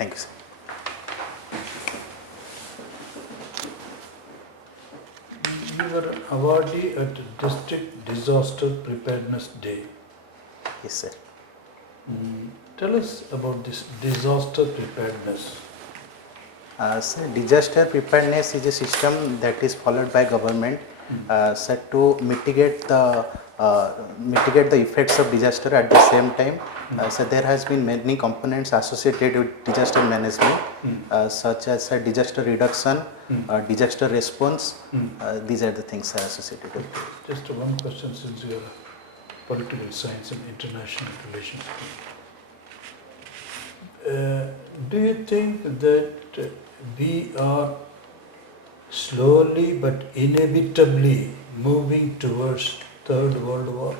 Thank you, sir. You were an awardee at District Disaster Preparedness Day. Yes, sir. Tell us about this disaster preparedness. Sir, disaster preparedness is a system that is followed by government sir, to mitigate the effects of disaster at the same time. So there has been many components associated with disaster management, such as disaster reduction, disaster response. These are the things associated with. Just one question, since you are political science and international relations. Do you think that we are slowly but inevitably moving towards Third World War?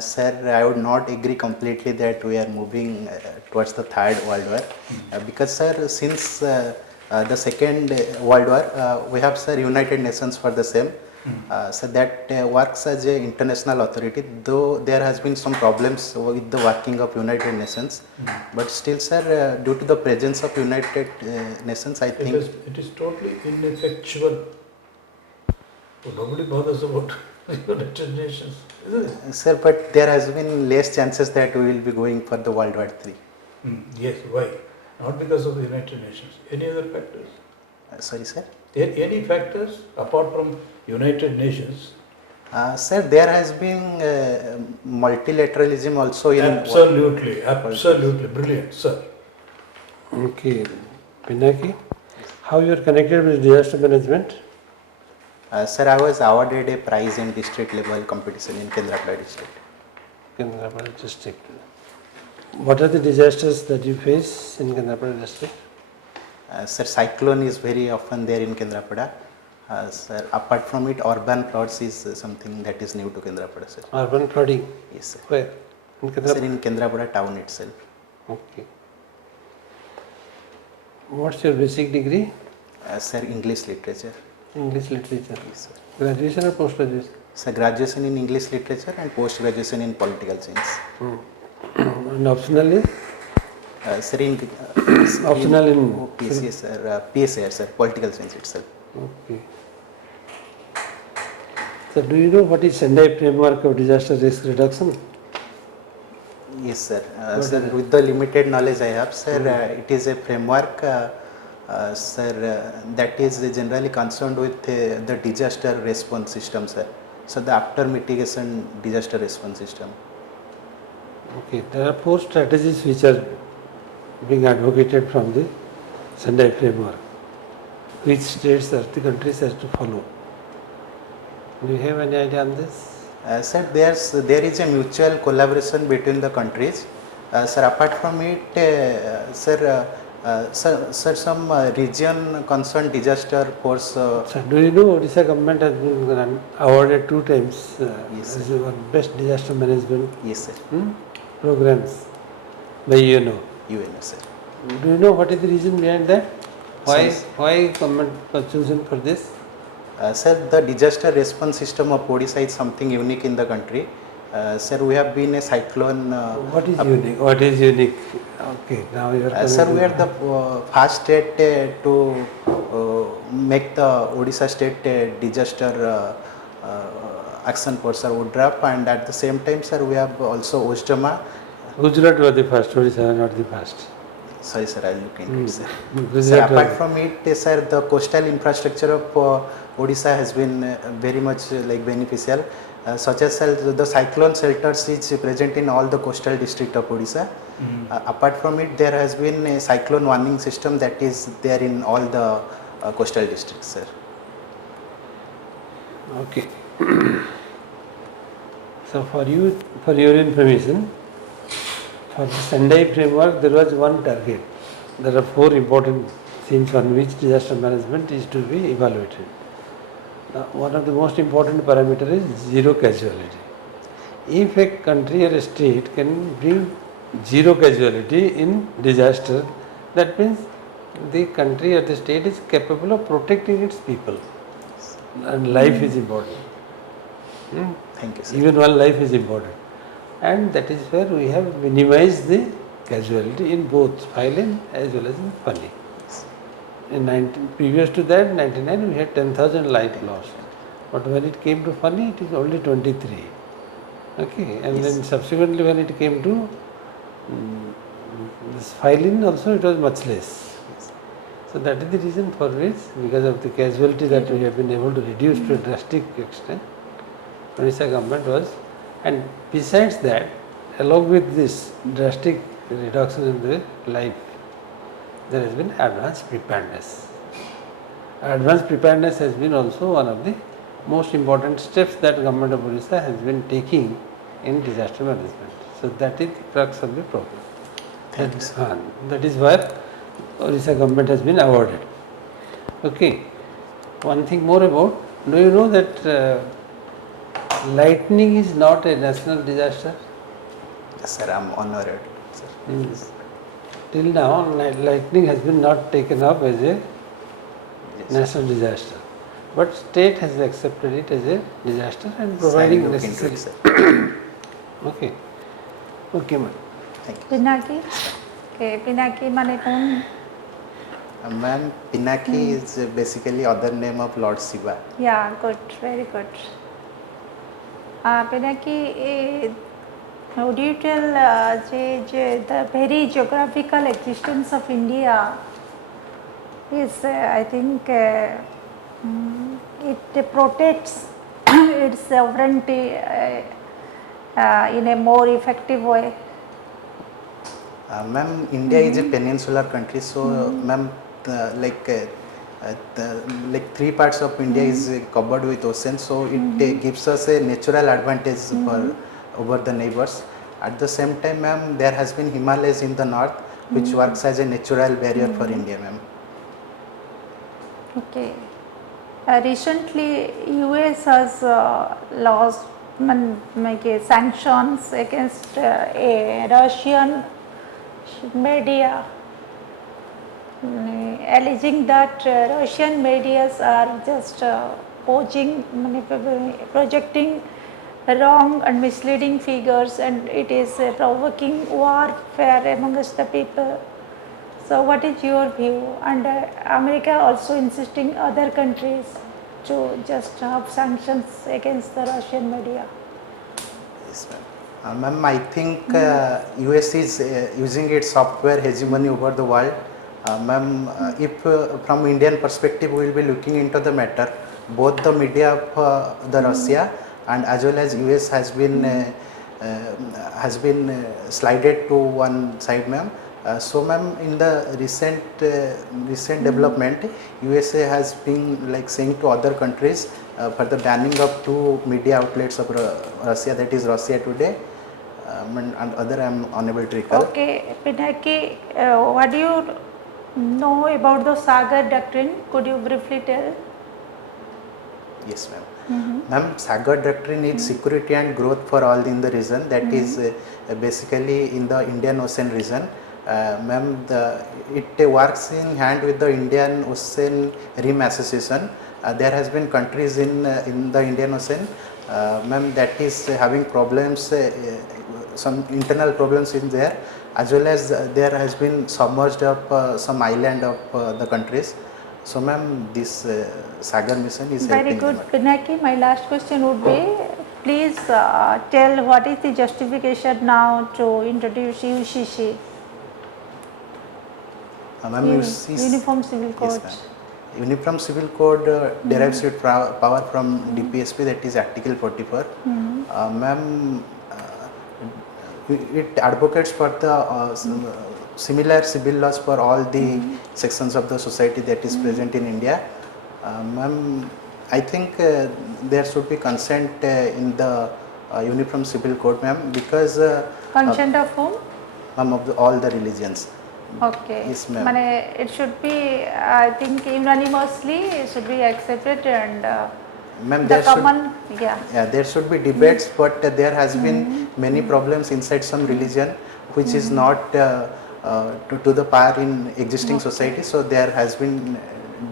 Sir, I would not agree completely that we are moving towards the Third World War, because sir, since the Second World War, we have sir United Nations for the same. So that works as an international authority, though there has been some problems with the working of United Nations, but still sir, due to the presence of United Nations, I think it is totally ineffectual. So nobody bothers about United Nations, isn't it? sir, but there has been less chances that we will be going for the World War III. Yes, why? Not because of the United Nations. Any other factors? Sorry, sir. Any factors apart from United Nations? Sir, there has been multilateralism also in. Absolutely, brilliant, sir. Okay, Pinaki, how you are connected with disaster management? Sir, I was awarded a prize in district level competition in Kendrapada district. Kendrapada district. What are the disasters that you face in Kendrapada district? Sir, cyclone is very often there in Kendrapada. Sir, apart from it, urban floods is something that is new to Kendrapada, sir. Urban flooding? Yes, sir. Where? In Kendrapada? Sir, in Kendrapada town itself. Okay. What's your basic degree? Sir, English literature. English literature. Yes, sir. Graduation or post-graduation? Sir, graduation in English literature and post-graduation in political science. And optionally? Sir, in Optional in PCS, sir, PSA, sir, political science itself. Okay. So, do you know what is Sendai framework of disaster risk reduction? Yes, sir. Sir, with the limited knowledge I have, sir, it is a framework, sir, that is generally concerned with the disaster response system, sir. So, the after mitigation disaster response system. Okay, there are 4 strategies which are being advocated from the Sendai framework, which states or the countries has to follow. Do you have any idea on this? Sir, there is a mutual collaboration between the countries. Sir, apart from it, sir, some region concerned disaster force. So, do you know Odisha government has been awarded 2 times Yes, as one best disaster management Yes, sir. programs by UNO. UNO, sir. Do you know what is the reason behind that? Sir, Why government was chosen for this? Sir, the disaster response system of Odisha is something unique in the country. Sir, we have been a cyclone. What is unique? What is unique? Okay, now you are. Sir, we are the first state to make the Odisha state disaster action force, sir, ODRAP, and at the same time, sir, we have also OSDMA. Gujarat was the first, Odisha not the first. Sorry, sir, I'll look into it, sir. Gujarat Sir, apart from it, sir, the coastal infrastructure of Odisha has been very much beneficial. Such as the cyclone shelters is present in all the coastal district of Odisha. Apart from it, there has been a cyclone warning system that is there in all the coastal districts, sir. Okay. So for your information, for the Sendai framework, there was one target. There are 4 important things on which disaster management is to be evaluated. Now, one of the most important parameter is zero casualty. If a country or a state can bring zero casualty in disaster, that means the country or the state is capable of protecting its people, and life is important. Thank you, sir. Even one life is important, and that is where we have minimized the casualty in both Phylline as well as in Pali. Previous to that, 99, we had 10,000 life lost. But when it came to Pali, it is only 23. Okay, and then subsequently when it came to this Phylline also, it was much less. So that is the reason for which, because of the casualty that we have been able to reduce to a drastic extent, Odisha government was, and besides that, along with this drastic reduction in the life, there has been advanced preparedness. Advanced preparedness has been also one of the most important steps that government of Odisha has been taking in disaster management. So that is the crux of the problem. Thank you, sir. That is where Odisha government has been awarded. Okay. One thing more about, do you know that lightning is not a national disaster? Yes, sir, I'm honored, sir. Till now, lightning has been not taken up as a national disaster. But state has accepted it as a disaster and providing I'll look into necessary. it, sir. Okay. Okay, ma'am. Thank you. Pinaki? Okay, Pinaki mane kon? Ma'am, Pinaki is basically other name of Lord Shiva. Yeah, good, very good. Pinaki, would you tell the very geographical existence of India is, I think, it protects its sovereignty in a more effective way? Ma'am, India is a peninsular country, so ma'am, like 3 parts of India is covered with ocean, so it gives us a natural advantage for over the neighbors. At the same time, ma'am, there has been Himalayas in the north, which works as a natural barrier for India, ma'am. Okay. Recently, US has lost sanctions against a Russian media, alleging that Russian medias are just projecting wrong and misleading figures, and it is provoking warfare amongst the people. So what is your view? And America also insisting other countries to just have sanctions against the Russian media. Yes, ma'am. Ma'am, I think US is using its software hegemony over the world. Ma'am, if from Indian perspective we will be looking into the matter, both the media of the Russia and as well as US has been slided to one side, ma'am. So ma'am, in the recent development, USA has been like saying to other countries for the banning of 2 media outlets of Russia, that is Russia Today and other I am unable to recall. Okay, Pinaki, what do you know about the Sagar doctrine? Could you briefly tell? Yes, ma'am. Ma'am, Sagar doctrine is security and growth for all in the region, that is basically in the Indian Ocean region. Ma'am, it works in hand with the Indian Ocean Rim Association. There has been countries in the Indian Ocean, ma'am, that is having problems, some internal problems in there, as well as there has been submerged up some island of the countries. So ma'am, this Sagar mission is Very helping good, them. Pinaki. My last question would be, please tell what is the justification now to introduce UCC? Ma'am, Uniform Civil Code. Yes, ma'am. Uniform Civil Code derives its power from DPSP, that is Article 44. Ma'am, it advocates for the similar civil laws for all the sections of the society that is present in India. Ma'am, I think there should be consent in the Uniform Civil Code, ma'am, because Consent of whom? ma'am, of all the religions. Okay. Yes, ma'am. It should be, I think, unanimously it should be accepted, and Ma'am, the common, yeah. there should be debates, but there has been many problems inside some religion which is not to the par in existing society. So there has been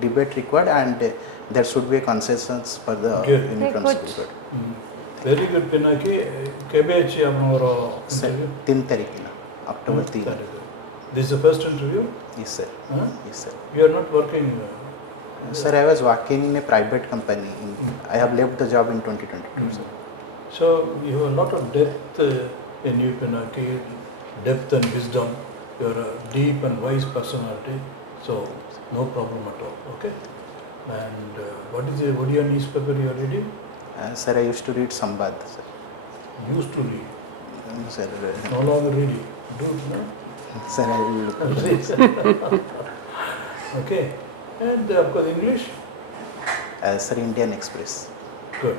debate required, and there should be a consensus for the Good. Uniform Good. Civil Code. Very good, Pinaki. କେବେ ଅଛି ଆପଣଙ୍କର Sir, 3 ତାରିଖ ଦିନ October 3. Very good. This is the first interview? Yes, sir. Huh? Yes, sir. You are not working. Sir, I was working in a private company. I have left the job in 2022, sir. So you have a lot of depth in you, PINAKI, depth and wisdom. You are a deep and wise personality. So no problem at all. Okay. And what is the Odia newspaper you are reading? Sir, I used to read Sambad, sir. Used to read. Sir, No longer reading. Do it now. sir, I will look. Okay. And of course English? Sir, Indian Express. Good.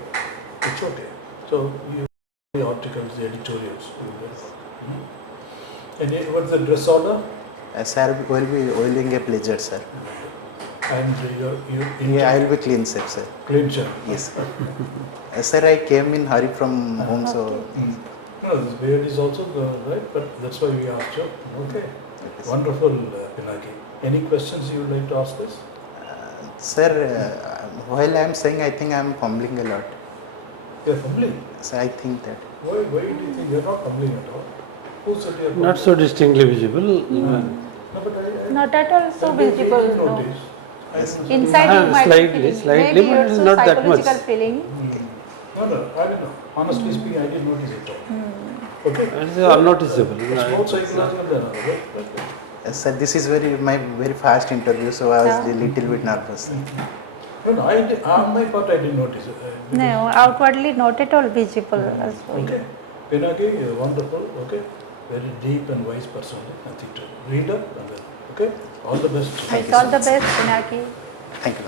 It's okay. So you the articles, the editorials. You will get it. And what's the dress order? Sir, will be oiling a pleasure, sir. And Yeah, I will be clean, sir. clean shirt. Yes. Sir, I came in hurry from home, so. No, this beard is also right, but that's why we asked you. Okay. Okay, Wonderful, Pinaki. Any questions you would like to ask us? Sir, while I am saying, I think I am fumbling a lot. You're fumbling. So I think that. Why do you think you're not fumbling at all? Who said you're fumbling? Not so distinctly visible. No, but I Not at all so I didn't visible. No. notice. I didn't- Inside you might Slightly, be feeling. slightly, Maybe but it's it's a not that much. psychological feeling. No, I don't know. Honestly speaking, I didn't notice it all. Okay. It's unnoticeable. It's more psychological than other, right? Sir, this is my very first interview, so I was a little bit nervous. No, on my part, I didn't notice it. No, outwardly not at all visible as well. Okay. Pinaki, you're wonderful. Okay. Very deep and wise person. Nothing to read up and then. Okay. All the best. Thank It's you all so the much. best, Pinaki. Thank you.